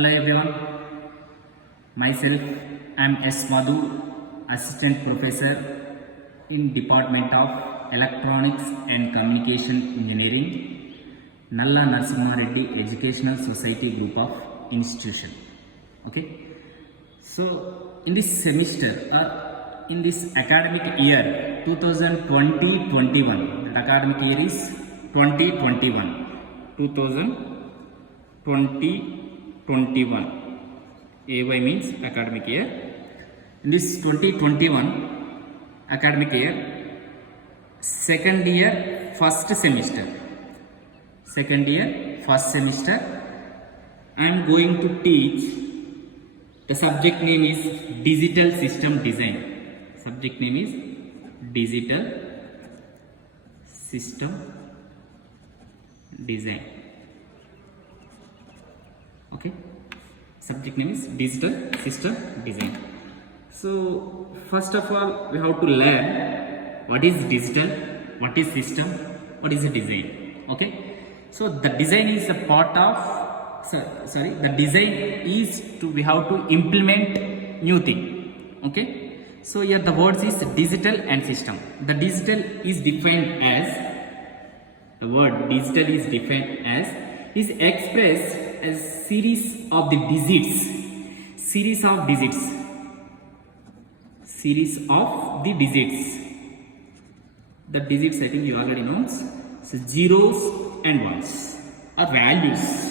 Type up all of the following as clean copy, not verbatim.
Hello everyone, myself I am S. Madhu, Assistant Professor in Department of Electronics and Communication Engineering, Nalla Narasimha Reddy Educational Society Group of Institution. Okay, so in this semester in this academic year 2020-21, that academic year is 2021, 2020-21. AY means academic year. In this 2021 academic year, second year first semester, I am going to teach. The subject name is Digital System Design. Subject name is Digital System Design. Okay, subject name is Digital System Design. So first of all, we have to learn what is digital, what is system, what is the design. Okay, so the design is a part of the design is we have to implement new thing. Okay, so here the words is digital and system. The digital is defined as, the word digital is defined as, is expressed as series of the digits, the digits I think you already know. So zeros and ones are values,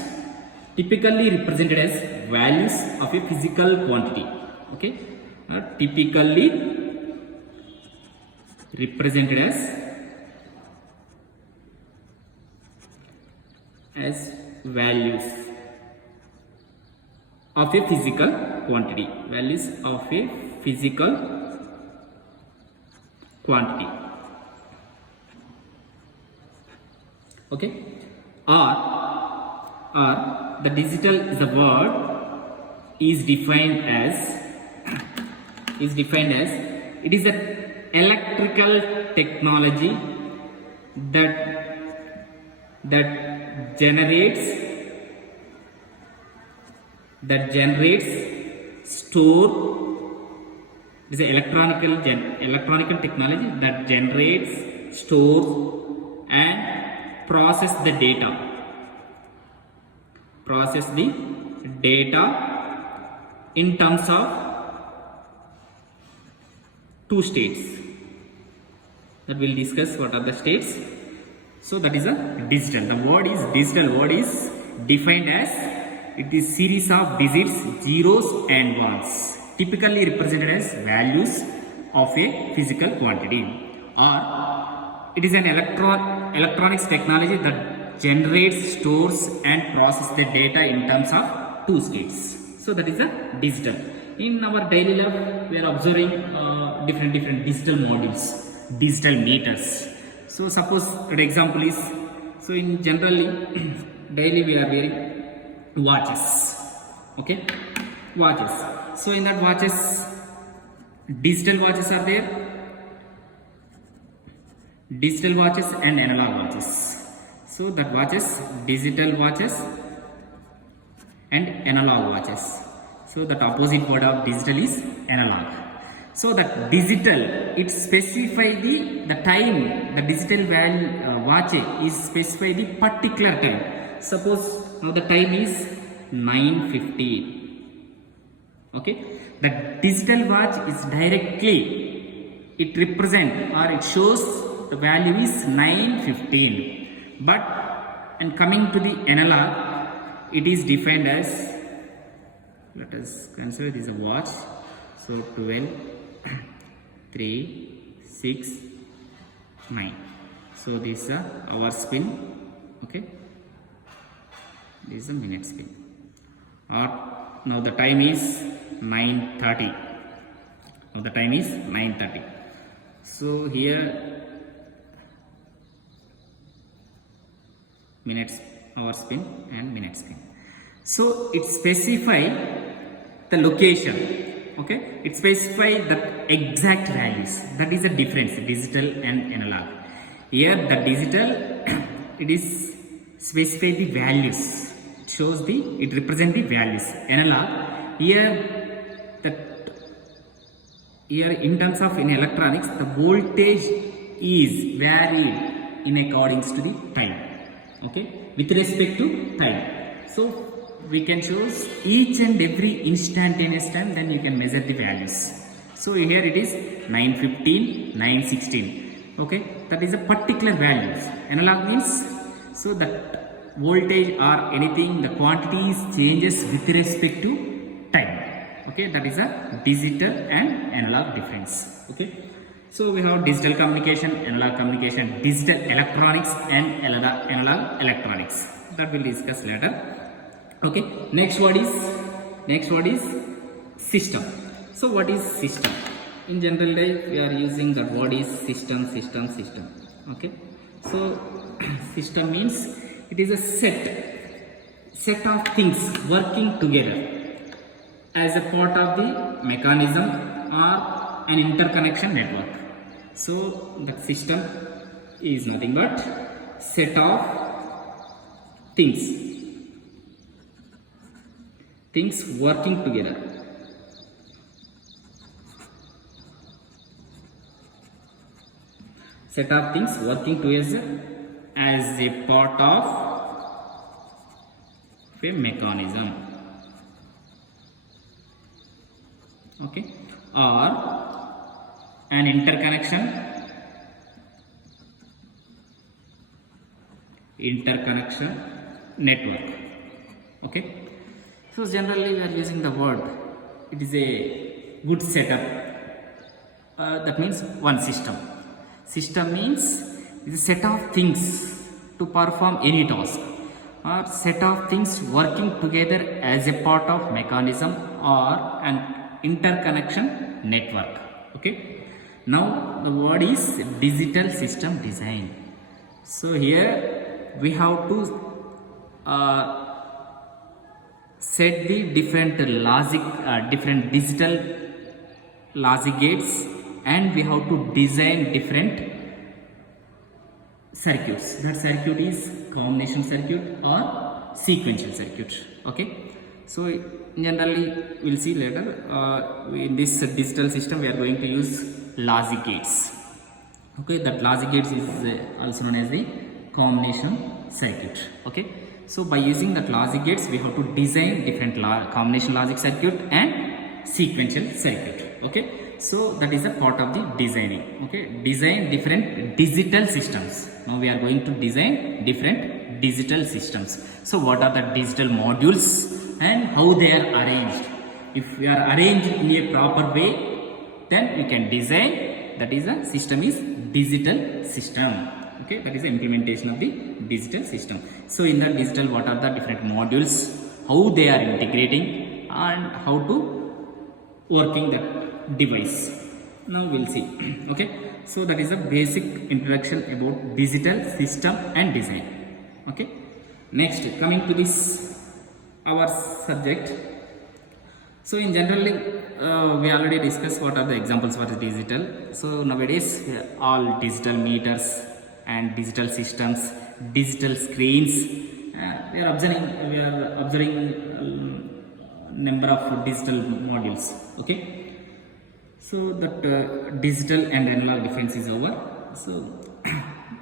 typically represented as values of a physical quantity. Okay, typically represented as values of a physical quantity, Okay, or the digital, the word is defined as it is an electrical technology that generates, store. It is an electronical technology that generates, stores and process the data in terms of two states. That we'll discuss what are the states. So that is a digital. The word is digital. Word is defined as, it is series of digits, zeros and ones, typically represented as values of a physical quantity. Or it is an electronics technology that generates, stores and processes the data in terms of two states. So that is a digital. In our daily life, we are observing different digital modules, digital meters. So suppose an example is, so in generally daily we are wearing watches. Okay, watches. So in that watches, digital watches are there, digital watches and analog watches. So that watches, digital watches and analog watches. So that opposite word of digital is analog. So that digital, it specify the time, the digital value watch is specify the particular time. Suppose now the time is 9:15. Okay, the digital watch is directly, it represent or it shows the value is 9:15. But and coming to the analog, it is defined as, let us consider this is a watch. So 12, 3, 6, 9. So this is a hour spin. Okay, this is a minute spin. Or now the time is 9:30. Now the time is 9:30. So here minutes, hour spin and minute spin. So it specify the location. Okay, it specify the exact values. That is the difference, digital and analog. Here the digital it is specify the values, shows the, it represents the values. Analog, here the, here in terms of in electronics, the voltage is varied in accordance to the time, okay, with respect to time. So we can choose each and every instantaneous time, then you can measure the values. So here it is 9:15, 9:16, okay, that is a particular values. Analog means, so that voltage or anything, the quantities changes with respect to time, okay, that is a digital and analog difference, okay. So we have digital communication, analog communication, digital electronics and analog electronics, that we'll discuss later, okay. Next word is system. So what is system? In general life we are using the word is system, okay. So system means it is a set of things working together as a part of the mechanism or an interconnection network. So the system is nothing but set of things working together. Set of things working together as a part of a mechanism, okay, or an interconnection network, okay. So generally we are using the word, it is a good setup, that means one system. System means it is a set of things to perform any task, or set of things working together as a part of mechanism or an interconnection network, okay. Now the word is digital system design. So here we have to set the different digital logic gates, and we have to design different circuits. That circuit is combination circuit or sequential circuit, okay. So generally we'll see later, in this digital system we are going to use logic gates, okay. That logic gates is also known as the combination circuit, okay. So by using that logic gates we have to design different combination logic circuit and sequential circuit, okay. So that is a part of the designing, okay. Design different digital systems. Now we are going to design different digital systems. So what are the digital modules and how they are arranged? If we are arranged in a proper way, then we can design, that is a system is digital system, okay. That is the implementation of the digital system. So in the digital, what are the different modules, how they are integrating, and how to working that device. Now we'll see, okay. So that is a basic introduction about digital system and design, okay. Next, coming to this our subject. So in generally we already discussed what are the examples for the digital. So nowadays all digital meters and digital systems, digital screens, we are observing number of digital modules, okay. So that digital and analog difference is over. So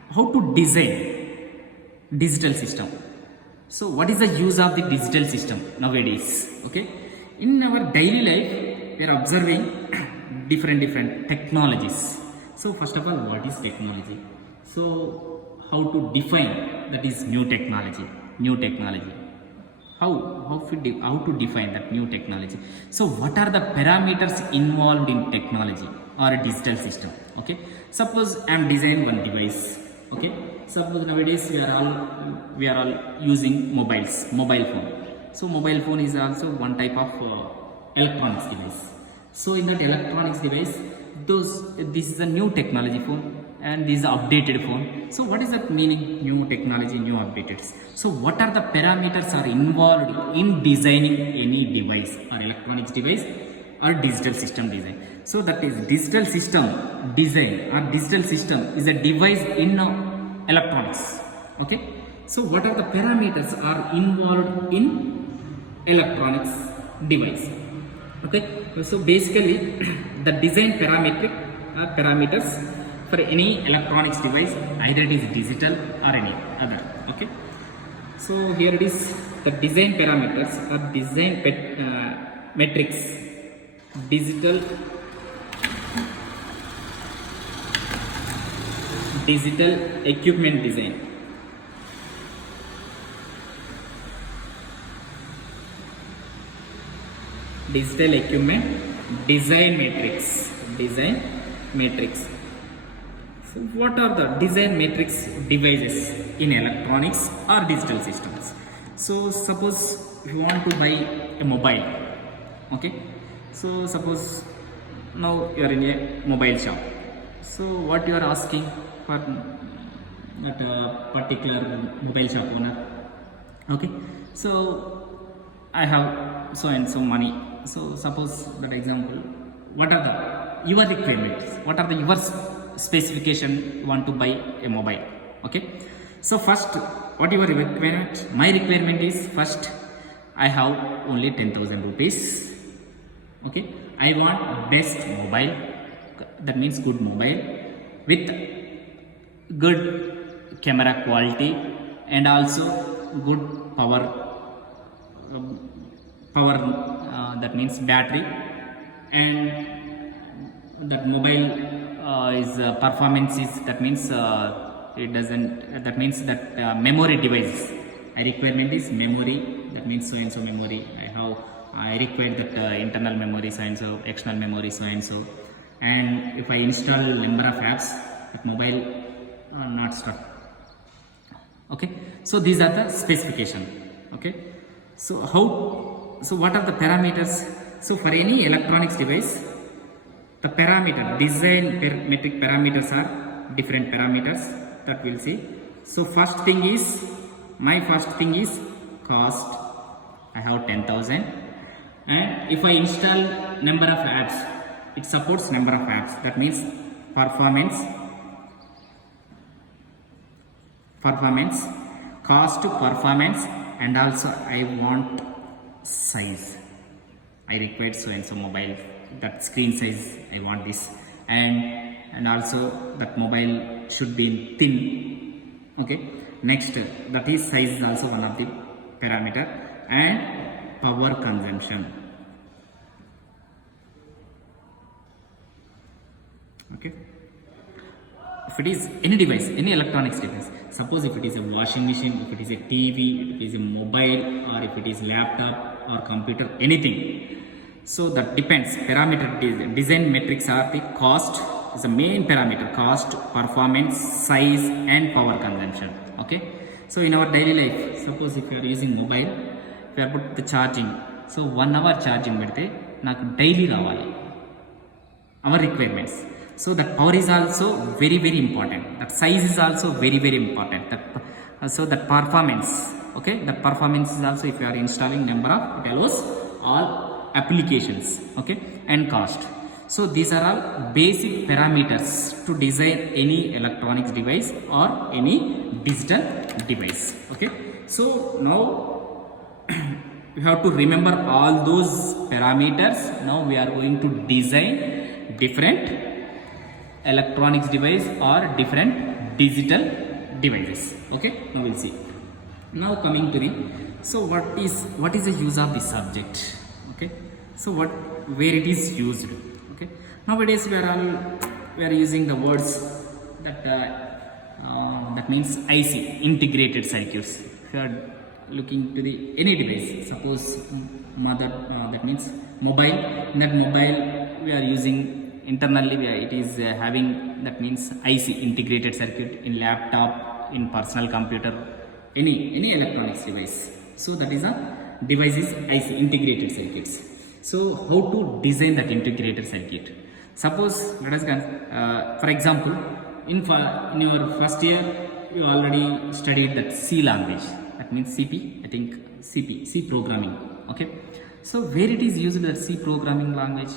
how to design digital system? So what is the use of the digital system nowadays, okay. In our daily life we are observing different technologies. So first of all, what is technology? So how to define that is new technology? How to define that new technology? So what are the parameters involved in technology or a digital system, okay. Suppose I am designing one device, okay. Suppose nowadays we are all using mobile phone. So mobile phone is also one type of electronics device. So in that electronics device, this is a new technology phone and this is updated phone. So what is that meaning, new technology, new updated? So what are the parameters are involved in designing any device or electronics device or digital system design? So that is digital system design or digital system is a device in electronics, okay. So what are the parameters are involved in electronics device? Okay, so basically the design parameters for any electronics device, either it is digital or any other. Okay, so here it is, the design parameters or design metrics. Digital equipment design. Digital equipment design matrix. So what are the design matrix devices in electronics or digital systems? So suppose if you want to buy a mobile, okay, so suppose now you are in a mobile shop, so what you are asking for that particular mobile shop owner, okay, so I have so and so money. So suppose that example, what are the your requirements, what are the your specification you want to buy a mobile, okay. So first, what your requirement? My requirement is, first I have only 10,000 rupees, okay, I want best mobile, that means good mobile with good camera quality and also good power, that means battery, and that mobile is performance is, that means it doesn't, that means that memory device, I requirement is memory, that means so and so memory I require that internal memory so and so, external memory so and so, and if I install number of apps, that mobile not start, okay. So these are the specification, okay. So what are the parameters? So for any electronics device, the metric parameters are different parameters that we'll see. So first thing is cost. I have 10,000, and if I install number of apps, it supports number of apps, that means performance, cost, performance, and also I want size, I require so and so mobile, that screen size I want this, and also that mobile should be thin, okay. Next, that is size is also one of the parameter, and power consumption, okay. If it is any device, any electronics device, suppose if it is a washing machine, if it is a TV, if it is a mobile, or if it is laptop or computer, anything, so that depends. Parameter design metrics are the cost is the main parameter, cost, performance, size, and power consumption, okay. So in our daily life, suppose if you are using mobile, if you are put the charging, so 1 hour charging పెడితే నాకు daily రావాలి, our requirements. So that power is also very important, that size is also very important, that so that performance, okay, that performance is also, if you are installing number of, it allows all applications, okay, and cost. So these are all basic parameters to design any electronics device or any digital device, okay. So now you have to remember all those parameters. Now we are going to design different electronics device or different digital devices, okay. Now we'll see. Now coming to the, so what is the use of this subject, okay. So where it is used, okay. Nowadays we are using the words that that means IC, integrated circuits. If you are looking to the any device, suppose that means mobile, in that mobile we are using internally, it is having, that means IC, integrated circuit, in laptop, in personal computer, any electronics device. So that is a device is IC, integrated circuits. So how to design that integrated circuit? Suppose let us for example, in your first year you already studied that C language, that means CP, I think C programming, okay. So where it is used, that C programming language,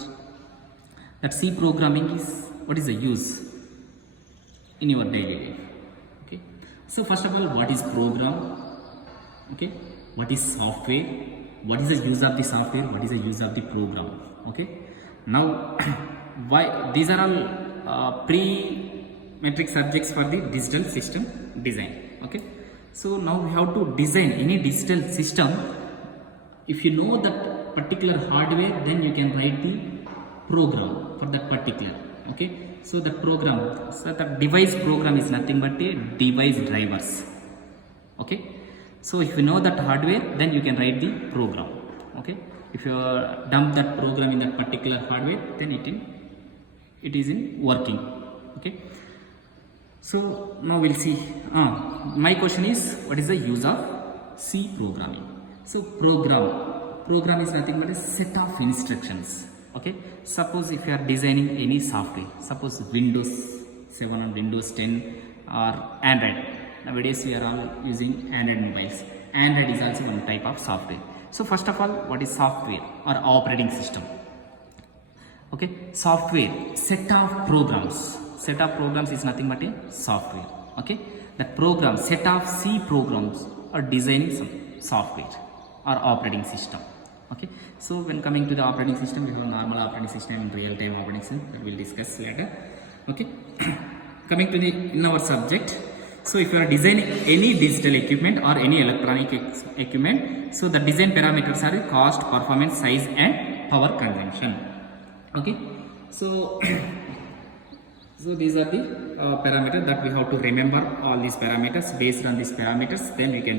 that C programming is, what is the use in your daily life, okay. So first of all, what is program? Okay, what is software? What is the use of the software? What is the use of the program? Okay, now why these are all pre-metric subjects for the digital system design. Okay, so now we have to design any digital system. If you know that particular hardware, then you can write the program for that particular. Okay, so the program, so the device program is nothing but a device drivers. Okay, so if you know that hardware, then you can write the program. Okay, if you dump that program in that particular hardware, then it is in working. Okay, so now we'll see. My question is, what is the use of C programming? So program is nothing but a set of instructions. Okay, suppose if you are designing any software, suppose Windows 7 or Windows 10 or Android. Nowadays we are all using Android mobiles. Android is also one type of software. So first of all, what is software or operating system? Okay, software, set of programs. Set of programs is nothing but a software. Okay, that program, set of C programs are designing some software or operating system. Okay, so when coming to the operating system, we have normal operating system and real-time operating system that we'll discuss later. Okay, coming to the in our subject. So if you are designing any digital equipment or any electronic equipment, so the design parameters are cost, performance, size and power consumption. Okay, so so these are the parameters that we have to remember. All these parameters, based on these parameters, then we can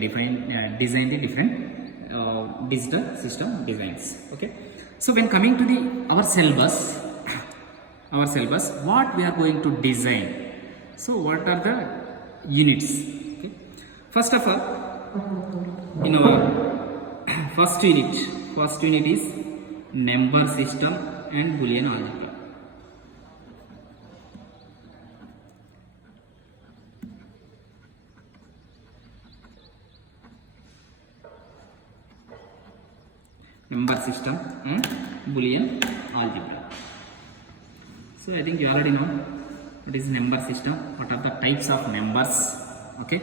design the different digital system designs. Okay, so when coming to the our syllabus, what we are going to design? So what are the units? Okay, first of all, in our first unit is number system and Boolean algebra. Number system and Boolean algebra. So I think you already know what is number system, what are the types of numbers. Okay,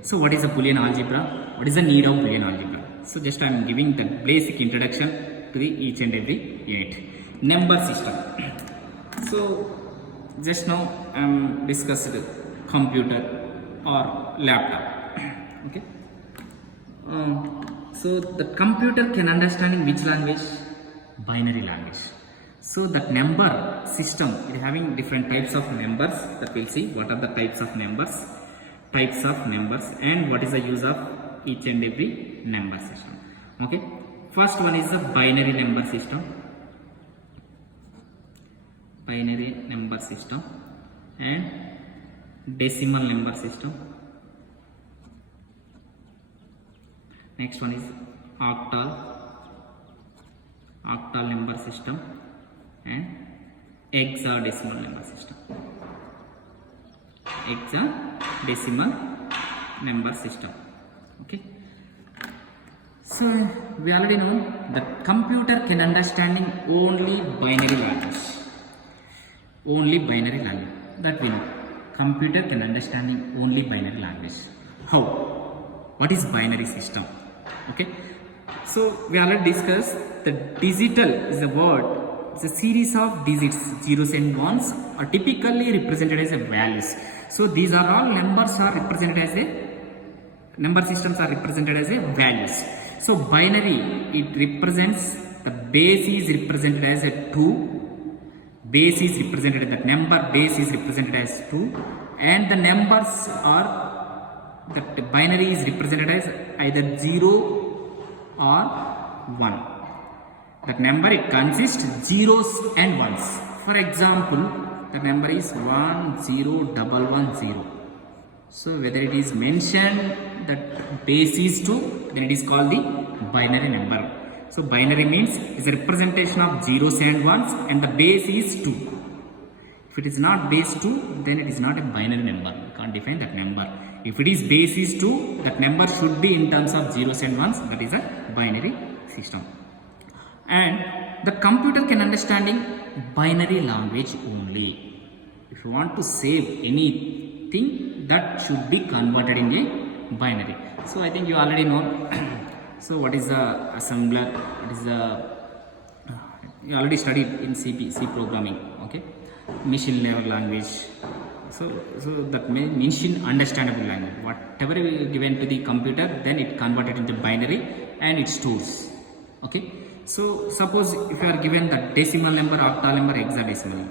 so what is a Boolean algebra, what is the need of Boolean algebra? So just I am giving the basic introduction to the each and every unit. Number system. So just now I am discussed computer or laptop. Okay, so the computer can understand in which language? Binary language. So that number system is having different types of numbers that we'll see. What are the types of numbers and what is the use of each and every number system. Okay, first one is the binary number system. And decimal number system. Next one is octal number system and hexadecimal number system. Okay, so we already know that computer can understanding only binary language. That we know. Computer can understanding only binary language. How? What is binary system? Okay, so we already discussed that digital is a word. It's a series of digits, zeros and ones are typically represented as a values. So these are all number systems are represented as a values. So binary, it represents the base is represented as a 2. Base is represented, that number base is represented as 2, and the numbers are, that binary is represented as either 0 or 1. That number, it consists zeros and ones. For example, the number is 10110. So whether it is mentioned that base is 2, then it is called the binary number. So binary means is a representation of zeros and ones and the base is 2. If it is not base 2, then it is not a binary number. You can't define that number. If it is base is 2, that number should be in terms of zeros and ones. That is a binary system. And the computer can understanding binary language only. If you want to save anything, that should be converted in a binary. So I think you already know. So what is the assembler? What is the you already studied in C programming, okay? Machine level language. So that means machine understandable language. Whatever we given to the computer, then it converted into binary and it stores. Okay. So suppose if you are given the decimal number, octal number, hexadecimal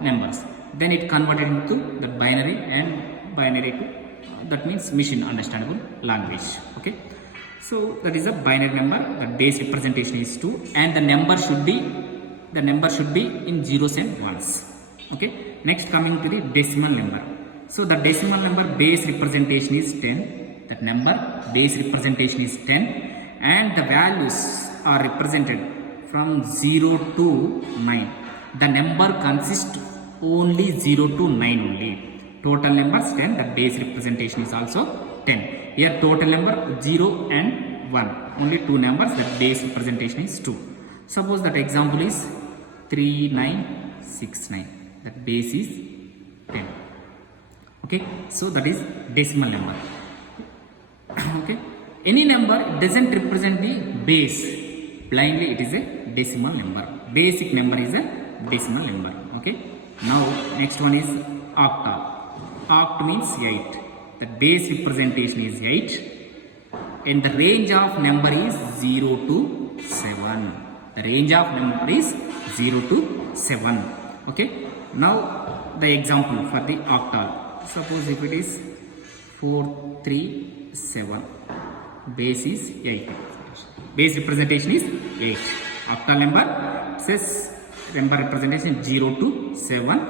numbers, then it converted into the binary and binary to that means machine understandable language. Okay. So that is a binary number. The base representation is 2, and the number should be in zeros and ones. Okay. Next, coming to the decimal number. So the decimal number base representation is 10. That number base representation is 10, and the values are represented from 0 to 9. The number consists only 0 to 9 only. Total numbers 10. The base representation is also 10. Here total number 0 and 1. Only two numbers. The base representation is 2. Suppose that example is 3969. That base is 10. Okay. So that is decimal number. Okay. Any number doesn't represent the base. Blindly it is a decimal number. Basic number is a decimal number. Okay. Now next one is octal. Oct means 8. The base representation is 8, and the range of number is 0 to 7. The range of number is 0 to 7. Okay. Now the example for the octal. Suppose if it is 437, base is 8. Base representation is 8. Octal number says number representation 0 to 7.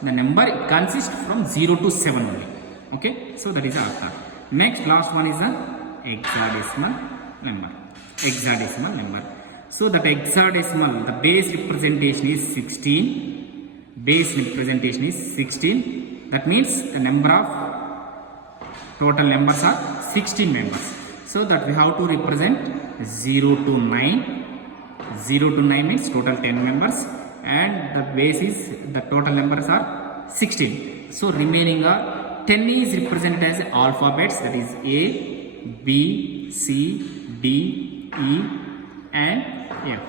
The number consists from 0 to 7 only. Okay, so that is octal. Next, last one is a hexadecimal number. Hexadecimal number. So that hexadecimal, the base representation is 16. Base representation is 16. That means the number of total numbers are 16 members. So that we have to represent 0 to 9. 0 to 9 means total 10 members, and the base is the total numbers are 16. So remaining are 10 is represented as alphabets, that is A, B, C, D, E and F.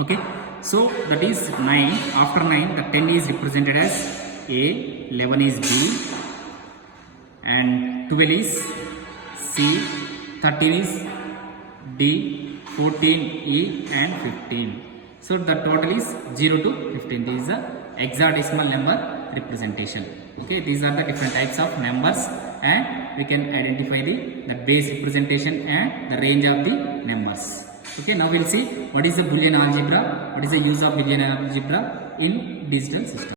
Okay. So that is 9. After 9, the 10 is represented as A, 11 is B, and 12 is C, 13 is D, 14 E and 15. So the total is 0 to 15. This is the hexadecimal number representation. Okay, these are the different types of numbers, and we can identify the base representation and the range of the numbers. Okay, now we'll see what is the Boolean algebra, what is the use of Boolean algebra in digital system.